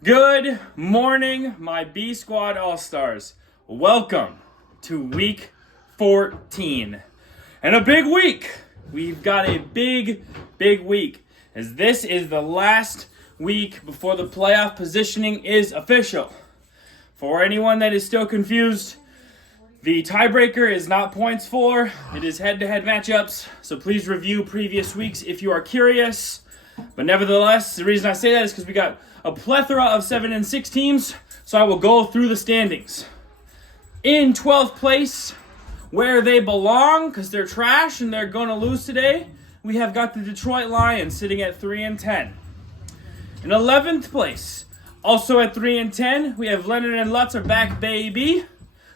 Good morning, my B Squad All-Stars. Welcome to week 14. And a big week. We've got a big week, as this is the last week before the playoff positioning is official. For anyone that is still confused, the tiebreaker is not points for, it is head-to-head matchups, so please review previous weeks if you are curious. But nevertheless, the reason I say that is because we got a plethora of 7 and 6 teams, so I will go through the standings. In 12th place, where they belong, because they're trash and they're going to lose today, we have got the Detroit Lions sitting at 3 and 10. In 11th place, also at 3 and 10, we have Leonard and Lutz are back, baby.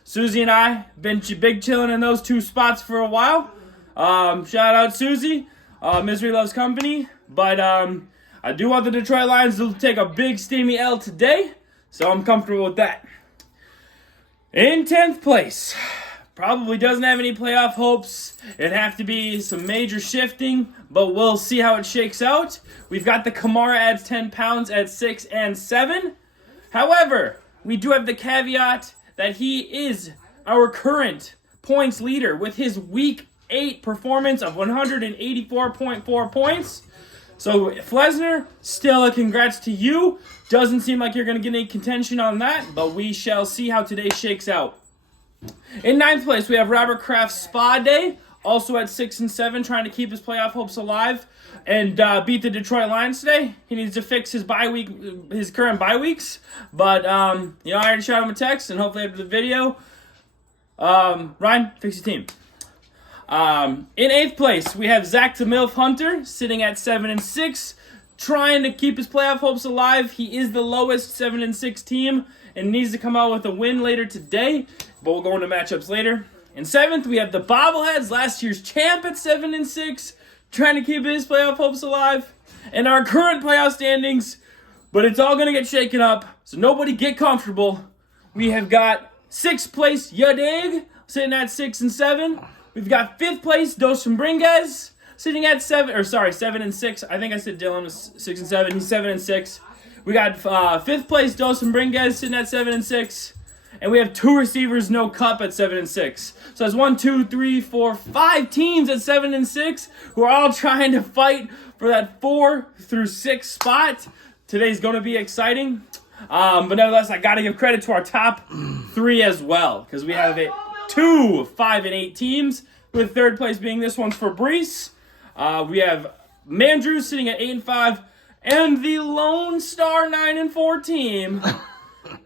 Susie and I been big chilling in those two spots for a while. Shout out Susie. Misery loves company. But I do want the Detroit Lions to take a big steamy L today, so I'm comfortable with that. In 10th place, probably doesn't have any playoff hopes. It'd have to be some major shifting, but we'll see how it shakes out. We've got the Kamara adds 10 pounds at 6 and 7. However, we do have the caveat that he is our current points leader with his week 8 performance of 184.4 points. So, Flesner, still a congrats to you. Doesn't seem like you're going to get any contention on that, but we shall see how today shakes out. In 9th place, we have Robert Kraft's Spa Day, also at 6 and 7, trying to keep his playoff hopes alive and beat the Detroit Lions today. He needs to fix his current bye weeks, but I already shot him a text, and hopefully after the video, Ryan, fix your team. In 8th place, we have Zach the MILF Hunter sitting at 7 and 6, trying to keep his playoff hopes alive. He is the lowest 7 and 6 team and needs to come out with a win later today, but we'll go into matchups later. In 7th, we have the Bobbleheads, last year's champ at 7 and 6, trying to keep his playoff hopes alive. And our current playoff standings, but it's all going to get shaken up, so nobody get comfortable. We have got 6th place, Yadig, sitting at 6 and 7. We've got 5th place, Dos Bringuez, sitting at 7 and 6. I think I said Dylan was 6 and 7. He's 7 and 6. We got 5th place, Dos Bringuez, sitting at 7 and 6. And we have 2 receivers, no cup at 7 and 6. So that's 1, 2, 3, 4, 5 teams at 7 and 6 who are all trying to fight for that 4 through 6 spot. Today's going to be exciting. But nevertheless, I got to give credit to our top 3 as well, because we have 2 5 and 8 teams, with 3rd place being this one's for Brees. We have Mandrew sitting at 8 and 5, and the Lone Star 9 and 4 team,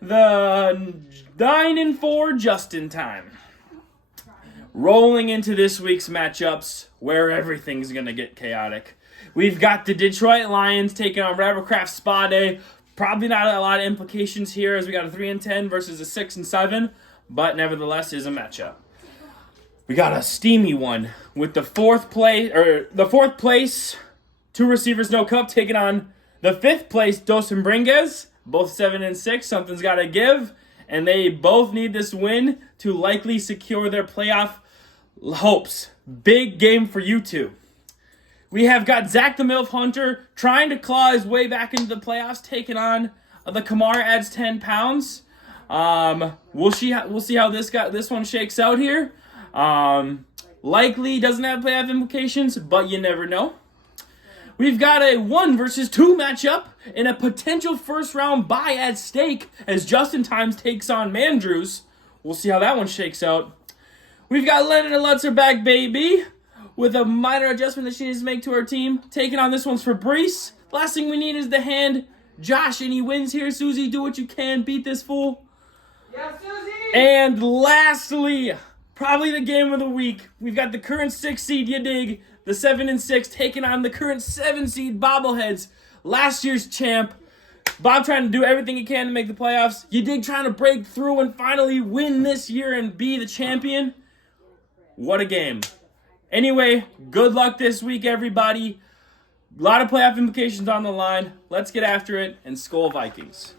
the 9 and 4 just in time. Rolling into this week's matchups, where everything's gonna get chaotic. We've got the Detroit Lions taking on Robert Kraft's Spa Day. Probably not a lot of implications here, as we got a 3 and 10 versus a 6 and 7. But nevertheless is a matchup. We got a steamy one with the 4th place, 2 receivers, no cup, taking on the 5th place, Dos Bringuez, both 7 and 6. Something's got to give, and they both need this win to likely secure their playoff hopes. Big game for you two. We have got Zach the MILF Hunter trying to claw his way back into the playoffs, taking on the Kamara adds 10 pounds. We'll see how this one shakes out here. Likely doesn't have playoff implications, but you never know. We've got a 1 versus 2 matchup and a potential first round bye at stake as Justin Times takes on Mandrews. We'll see how that one shakes out. We've got Leonard and Lutz are back, baby, with a minor adjustment that she needs to make to our team. Taking on this one's for Brees. Last thing we need is the hand Josh, and he wins here. Susie, do what you can. Beat this fool. Yeah, Susie! And lastly, probably the game of the week. We've got the current 6 seed, Yadig, the 7 and 6, taking on the current 7 seed Bobbleheads, last year's champ. Bob trying to do everything he can to make the playoffs. Yadig trying to break through and finally win this year and be the champion. What a game. Anyway, good luck this week, everybody. A lot of playoff implications on the line. Let's get after it, and Skol Vikings.